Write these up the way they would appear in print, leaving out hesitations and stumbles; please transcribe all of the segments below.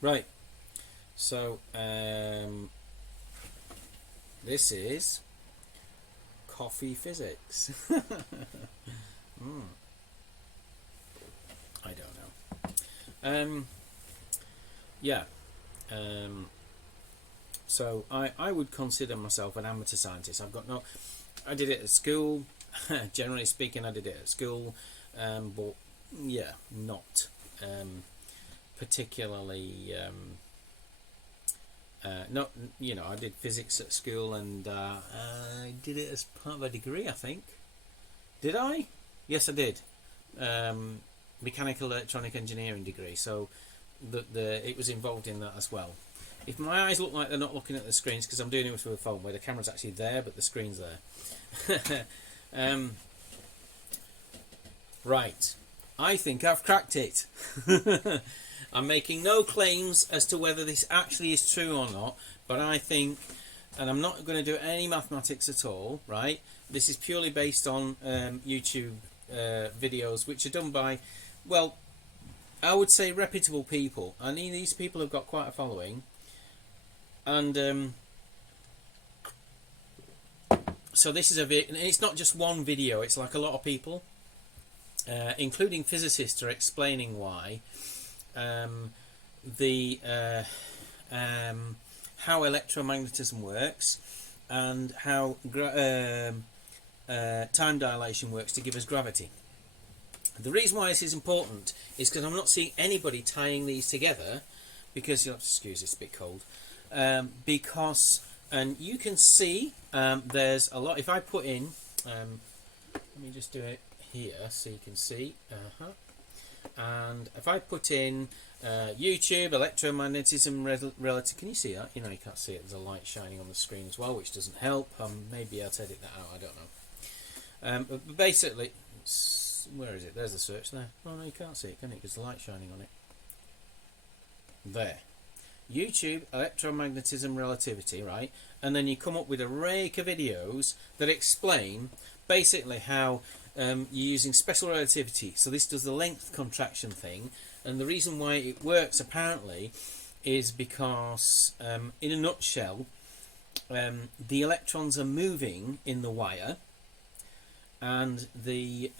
Right. So this is coffee physics. mm, I don't know. Yeah. So I would consider myself an amateur scientist. I've got no. I did it at school. Generally speaking, I did it at school, but yeah, not particularly. Not I did physics at school, and I did it as part of a degree. I think. Did I? Yes, I did. Mechanical electronic engineering degree. So it was involved in that as well. If my eyes look like they're not looking at the screens, because I'm doing it with a phone where the camera's actually there but the screen's there. Right, I think I've cracked it. I'm making no claims as to whether this actually is true or not, but I think, and I'm not going to do any mathematics at all, right? This is purely based on YouTube videos which are done by, well, I would say reputable people. I mean, these people have got quite a following, and so this is it's not just one video, it's like a lot of people, including physicists, are explaining why how electromagnetism works and how time dilation works to give us gravity. The reason why this is important is because I'm not seeing anybody tying these together, because you'll have to excuse, it's a bit cold, because, and you can see there's a lot. If I put in let me just do it here so you can see, and if I put in YouTube electromagnetism relative, can you see that? You can't see it, there's a light shining on the screen as well, which doesn't help. Maybe I'll edit that out, I don't know. But basically, where is it? There's the search there. Oh no, you can't see it, can you? Because the light's shining on it. There. YouTube electromagnetism relativity, right? And then you come up with a rake of videos that explain basically how you're using special relativity. So this does the length contraction thing, and the reason why it works apparently is because, in a nutshell, the electrons are moving in the wire, and the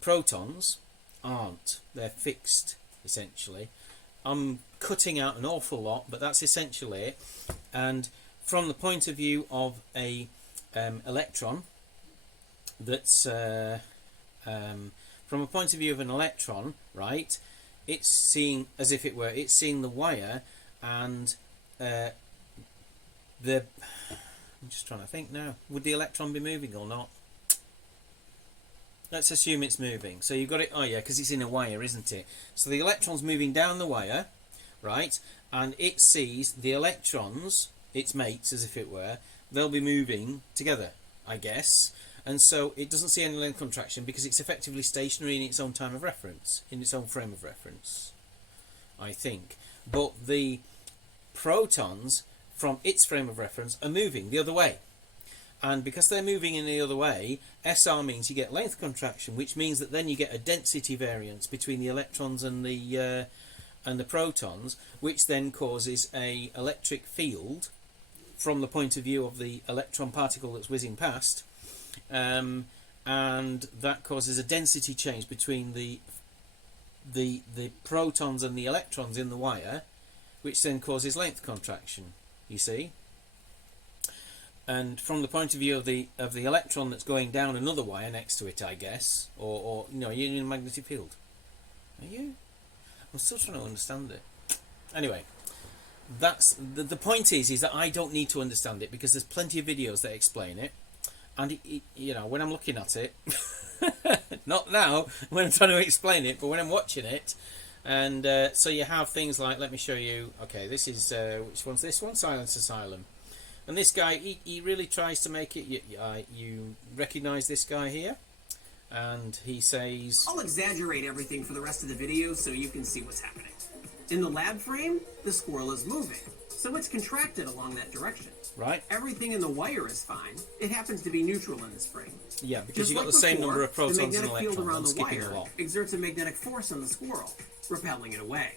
protons aren't. They're fixed, essentially. I'm cutting out an awful lot, but that's essentially it. And from the point of view of a electron, that's from a point of view of an electron, right? It's seeing, as if it were, it's seeing the wire, and I'm just trying to think now. Would the electron be moving or not? Let's assume it's moving. So you've got it. Oh yeah, because it's in a wire, isn't it? So the electron's moving down the wire, right? And it sees the electrons, its mates, as if it were. They'll be moving together, I guess. And so it doesn't see any length contraction because it's effectively stationary in its own time of reference, in its own frame of reference, I think. But the protons from its frame of reference are moving the other way. And because they're moving in the other way, SR means you get length contraction, which means that then you get a density variance between the electrons and the protons, which then causes a electric field from the point of view of the electron particle that's whizzing past, and that causes a density change between the protons and the electrons in the wire, which then causes length contraction. You see. And from the point of view of the electron that's going down another wire next to it, I guess, or you're in a magnetic field. Are you? I'm still trying to understand it. Anyway, that's the point is that I don't need to understand it because there's plenty of videos that explain it, and when I'm looking at it, not now when I'm trying to explain it, but when I'm watching it, and so you have things like, let me show you. Okay, this is which one's this one? Silence Asylum. And this guy, he really tries to make it. You recognise this guy here, and he says, I'll exaggerate everything for the rest of the video so you can see what's happening. In the lab frame, the squirrel is moving, so it's contracted along that direction. Right. Everything in the wire is fine. It happens to be neutral in the spring. Yeah, because Just you've got like the same before, number of protons the and magnetic electrons. field around I'm the skipping a wire lot. exerts a magnetic force on the squirrel, repelling it away.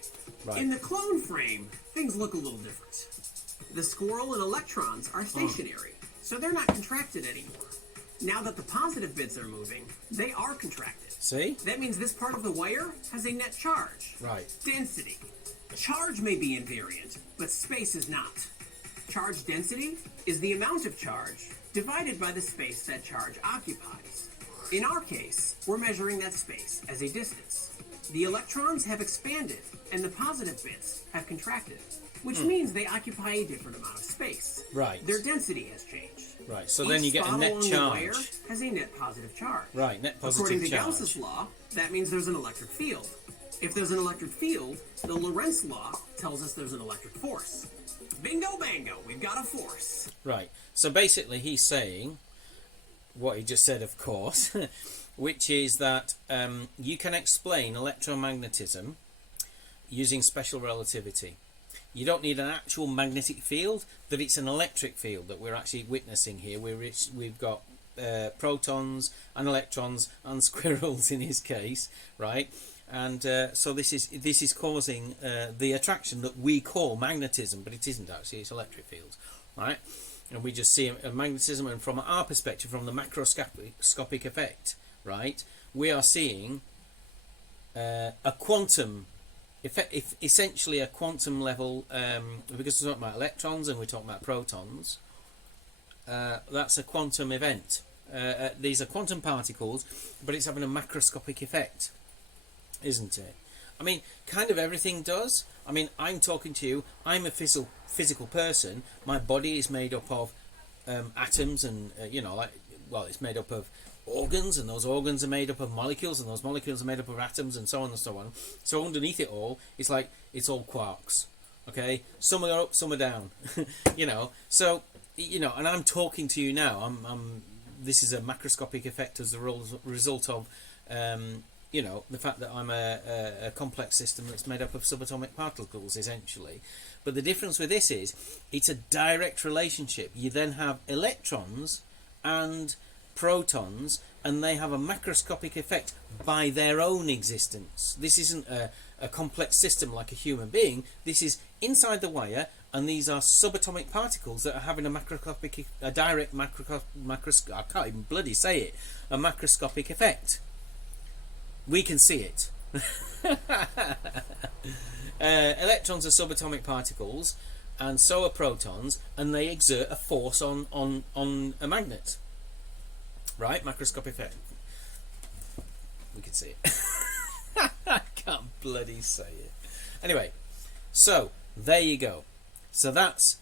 Right. In the clone frame, things look a little different. The squirrel and electrons are stationary, so they're not contracted anymore. Now that the positive bits are moving, they are contracted. See? That means this part of the wire has a net charge. Right. Density. Charge may be invariant, but space is not. Charge density is the amount of charge divided by the space that charge occupies. In our case, we're measuring that space as a distance. The electrons have expanded, and the positive bits have contracted, which means they occupy a different amount of space. Right. Their density has changed. Right. So then you get a net Each spot along the wire charge. has a net positive charge. Right. Net According positive to charge. Gauss's law, that means there's an electric field. If there's an electric field, the Lorentz law tells us there's an electric force. Bingo bango, we've got a force. Right. So basically, he's saying what he just said, of course, which is that you can explain electromagnetism using special relativity. You don't need an actual magnetic field, that it's an electric field that we're actually witnessing here. We've got protons and electrons and squirrels in his case, right? And so this is causing the attraction that we call magnetism, but it isn't actually. It's electric fields, right? And we just see a magnetism, and from our perspective, from the macroscopic effect, right, we are seeing a quantum effect, essentially a quantum level, because we're talking about electrons and we're talking about protons. That's a quantum event. These are quantum particles, but it's having a macroscopic effect, isn't it? I mean, kind of everything does. I mean, I'm talking to you. I'm a physical person. My body is made up of atoms, and it's made up of organs, and those organs are made up of molecules, and those molecules are made up of atoms, and so on and so on. So underneath it all, it's like it's all quarks. Okay, some are up, some are down. So and I'm talking to you now. This is a macroscopic effect as a result of the fact that I'm a complex system that's made up of subatomic particles, essentially. But the difference with this is it's a direct relationship. You then have electrons and protons, and they have a macroscopic effect by their own existence. This isn't a complex system like a human being. This is inside the wire, and these are subatomic particles that are having a direct I can't even bloody say it, a macroscopic effect. We can see it. Electrons are subatomic particles, and so are protons, and they exert a force on a magnet. Right? Macroscopic effect. We can see it. I can't bloody say it. Anyway, so there you go. So that's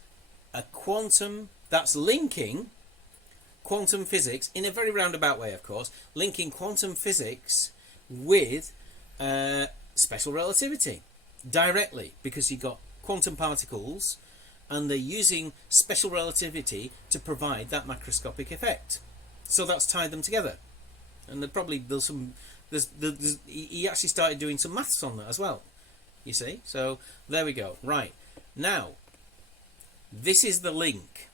a quantum, that's linking quantum physics, in a very roundabout way, of course, linking quantum physics with special relativity directly, because you've got quantum particles and they're using special relativity to provide that macroscopic effect. So that's tied them together, and he actually started doing some maths on that as well, you see. So there we go. Right, now this is the link.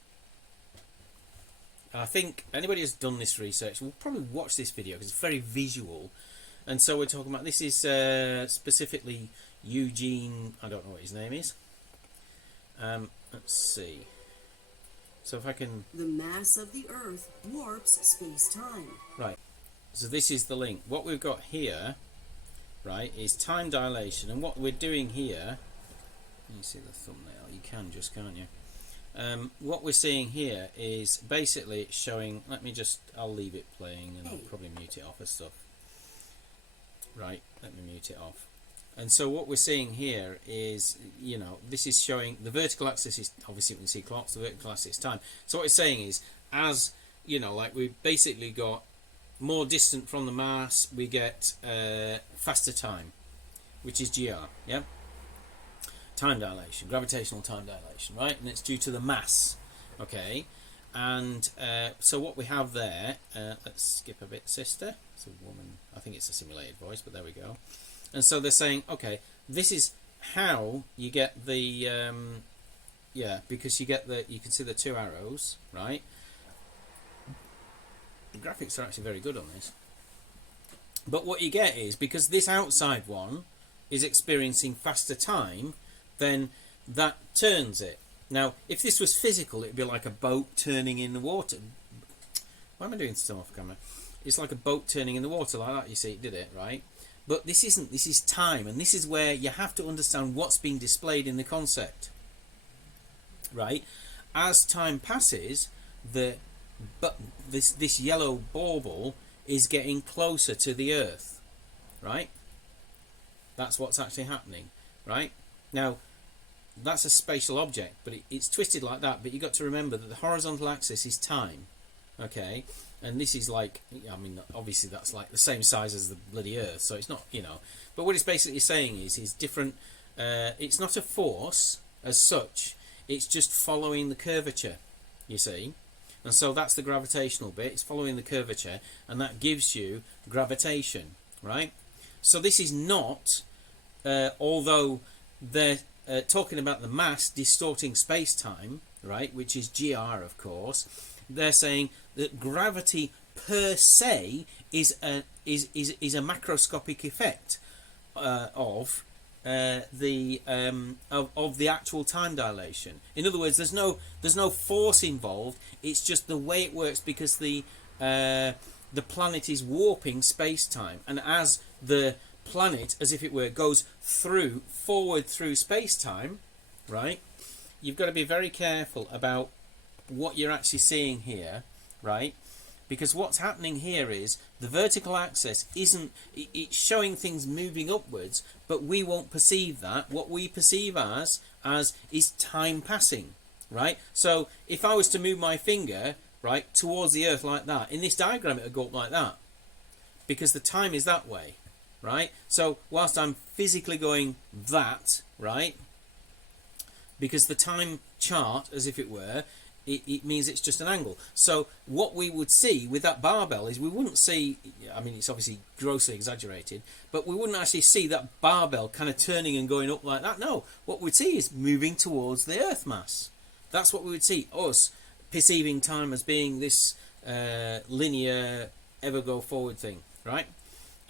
I think anybody who's done this research will probably watch this video because it's very visual. And so we're talking about, this is specifically Eugene, I don't know what his name is. Let's see. So if I can... The mass of the Earth warps space-time. Right. So this is the link. What we've got here, right, is time dilation. And what we're doing here... You see the thumbnail? You can just, can't you? What we're seeing here is basically showing... I'll leave it playing, and I'll probably mute it off and stuff. Right, let me mute it off. And so what we're seeing here is, this is showing the vertical axis is, obviously we can see clocks, the vertical axis is time. So what it's saying is, as, like we've basically got more distant from the mass, we get faster time, which is GR, yeah? Time dilation, gravitational time dilation, right? And it's due to the mass, okay? And so what we have there, let's skip a bit, sister. It's a woman, I think it's a simulated voice, but there we go. And so they're saying, okay, this is how you get the because you can see the two arrows, right? The graphics are actually very good on this. But what you get is, because this outside one is experiencing faster time, then that turns it. Now, if this was physical, it'd be like a boat turning in the water. Why am I doing stuff off camera? It's like a boat turning in the water like that. You see, it did it, right? But this isn't. This is time, and this is where you have to understand what's being displayed in the concept, right? As time passes, this yellow bauble is getting closer to the Earth, right? That's what's actually happening, right? Now, that's a spatial object, but it's twisted like that. But you've got to remember that the horizontal axis is time, okay? And this is like, I mean, obviously that's like the same size as the bloody Earth, so it's not, you know. But what it's basically saying is different. It's not a force as such. It's just following the curvature, you see. And so that's the gravitational bit. It's following the curvature, and that gives you gravitation, right? So this is not, although they're talking about the mass distorting space-time, right, which is GR, of course, they're saying that gravity per se is a macroscopic effect of the actual time dilation. In other words, there's no force involved. It's just the way it works, because the planet is warping space-time, and as the planet, as if it were, goes forward through space-time, right? You've got to be very careful about what you're actually seeing here, right? Because what's happening here is the vertical axis it's showing things moving upwards, but we won't perceive that. What we perceive as is time passing, right? So if I was to move my finger, right, towards the Earth like that, in this diagram it would go up like that, because the time is that way, right? So whilst I'm physically going that, right, because the time chart, as if it were, it means it's just an angle. So what we would see with that barbell is we wouldn't see, I mean, it's obviously grossly exaggerated, but we wouldn't actually see that barbell kind of turning and going up like that. No, what we'd see is moving towards the Earth mass. That's what we would see, us perceiving time as being this linear, ever go forward thing, right?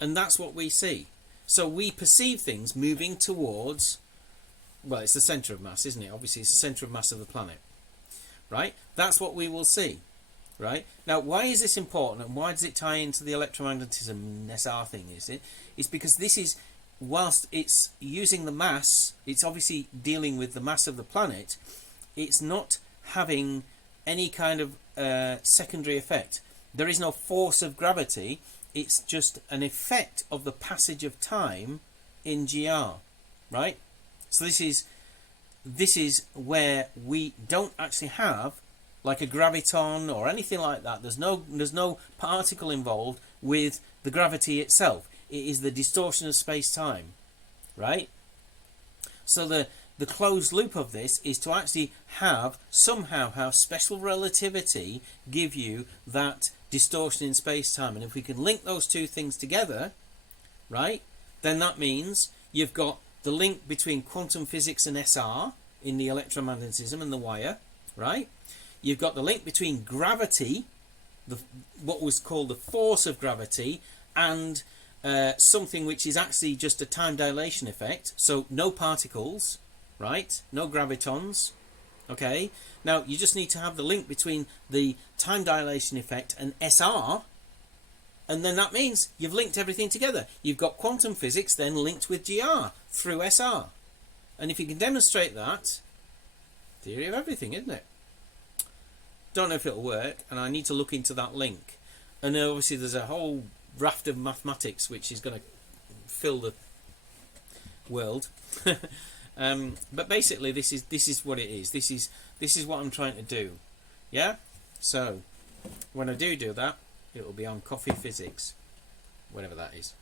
And that's what we see. So we perceive things moving towards, well, it's the centre of mass, isn't it? Obviously, it's the centre of mass of the planet. Right? That's what we will see. Right? Now, why is this important, and why does it tie into the electromagnetism SR thing? It's because this is, whilst it's using the mass, it's obviously dealing with the mass of the planet, it's not having any kind of secondary effect. There is no force of gravity. It's just an effect of the passage of time in GR. Right? So this is where we don't actually have like a graviton or anything like that. There's no particle involved with the gravity itself. It is the distortion of space-time, right? So the closed loop of this is to actually somehow have special relativity give you that distortion in space-time. And if we can link those two things together, right, then that means you've got the link between quantum physics and SR in the electromagnetism and the wire, right? You've got the link between gravity, what was called the force of gravity, and something which is actually just a time dilation effect. So no particles, right? No gravitons, okay? Now, you just need to have the link between the time dilation effect and SR, and then that means you've linked everything together. You've got quantum physics then linked with GR through SR. And if you can demonstrate that, theory of everything, isn't it? Don't know if it'll work, and I need to look into that link. And then obviously there's a whole raft of mathematics which is going to fill the world. But basically this is what it is. This is what I'm trying to do. Yeah? So when I do that, it will be on coffee physics, whatever that is.